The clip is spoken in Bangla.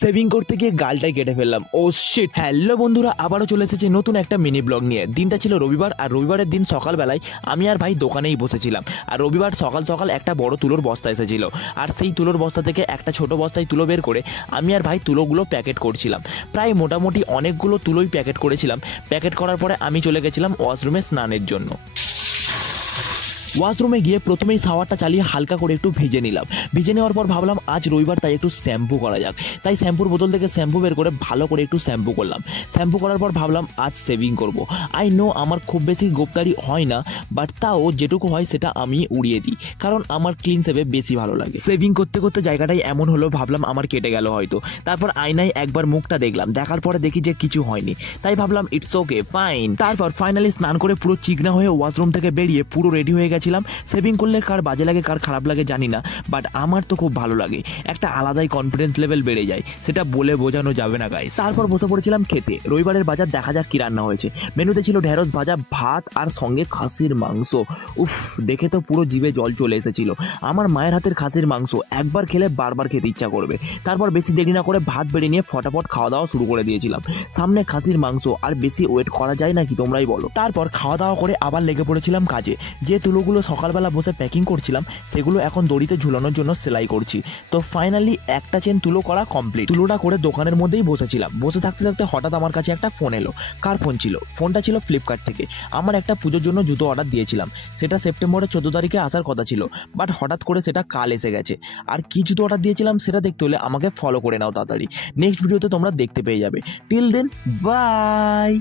সেভিং করতে গিয়ে গালটাই কেটে ফেললাম। ও শিট। হ্যালো বন্ধুরা, আবারও চলে এসেছে নতুন একটা মিনি ব্লগ নিয়ে। দিনটা ছিল রবিবার, আর রবিবারের দিন সকালবেলায় আমি আর ভাই দোকানেই বসেছিলাম। আর রবিবার সকাল সকাল একটা বড় তুলোর বস্তা এসেছিল, আর সেই তুলোর বস্তা থেকে একটা ছোট বস্তায় তুলো বের করে আমি আর ভাই তুলোগুলো প্যাকেট করছিলাম। প্রায় মোটামুটি অনেকগুলো তুলোই প্যাকেট করেছিলাম। প্যাকেট করার পরে আমি চলে গেছিলাম ওয়াশরুমে স্নানের জন্য। ওয়াশরুমে গিয়ে প্রথমেই শাওয়ারটা চালিয়ে হালকা করে একটু ভিজে নিলাম। ভিজে নেওয়ার পর ভাবলাম আজ রবিবার, তাই একটু শ্যাম্পু করা যাক। তাই শ্যাম্পুর বোতল থেকে শ্যাম্পু বের করে ভালো করে একটু শ্যাম্পু করলাম। শ্যাম্পু করার পর ভাবলাম আজ সেভিং করব। আই নো আমার খুব বেশি গোপদারি হয় না, বাট তাও যেটুকু হয় সেটা আমি উড়িয়ে দিই, কারণ আমার ক্লিন সেভে বেশি ভালো লাগে। সেভিং করতে করতে জায়গাটাই এমন হলো, ভাবলাম আমার কেটে গেল হয়তো। তারপর আয়নায় একবার মুখটা দেখলাম, দেখার পরে দেখি যে কিছু হয়নি। তাই ভাবলাম ইটস ওকে, ফাইন। তারপর ফাইনালি স্নান করে পুরো চিকনা হয়ে ওয়াশরুম থেকে বেরিয়ে পুরো রেডি হয়ে গেছিলাম। সেভিং করলে কার বাজে লাগে কার খারাপ লাগে জানি না, বাট আমার তো খুব ভালো লাগে। একটা আলাদাই কনফিডেন্স লেভেল বেড়ে যায়, সেটা বলে বোঝানো যাবে না গাইস। তারপর বসে পড়েছিলাম খেতে। রবিবারের বাজার, দেখা যাক কি রান্না হয়েছে। মেনুতে ছিল ঢেঁড়স ভাজা, ভাত আর সঙ্গে খাসির মাংস। উফ, দেখে তো পুরো জিভে জল চলে এসেছিল। আমার মায়ের হাতের খাসির মাংস একবার খেলে বারবার খেতে ইচ্ছা করবে। তারপর বেশি দেরি না করে ভাত বেড়ে নিয়ে ফটাফট খাওয়া দাওয়া শুরু করে দিয়েছিলাম। সামনে খাসির মাংস, আর বেশি ওয়েট করা যায় নাকি তোমরাই বলো। তারপর খাওয়া দাওয়া করে আবার লেগে পড়েছিলাম কাজে। যে তুলোগুলো সকালবেলা বসে প্যাকিং করছিলাম সেগুলো এখন দড়িতে ঝুলানোর জন্য সেলাই করছি। তো ফাইনালি একটা চেন তুলো করা কমপ্লিট। তুলোটা করে দোকানের মধ্যেই বসেছিলাম। বসে থাকতে থাকতে হঠাৎ আমার কাছে একটা ফোন এলো। কার ফোন ছিল? ফোনটা ছিল ফ্লিপকার্ট থেকে। আমার একটা পুজোর জন্য জুতো অর্ডার দিয়েছিলাম, সেটা সেপ্টেম্বরের 14 তারিখে আসার কথা ছিল, বাট হঠাৎ করে সেটা কাল এসে গেছে। আর কি জুতো অর্ডার দিয়েছিলাম সেটা দেখতে হলে আমাকে ফলো করে নাও তাড়াতাড়ি। নেক্সট ভিডিওতে তোমরা দেখতে পেয়ে যাবে। Till then, by.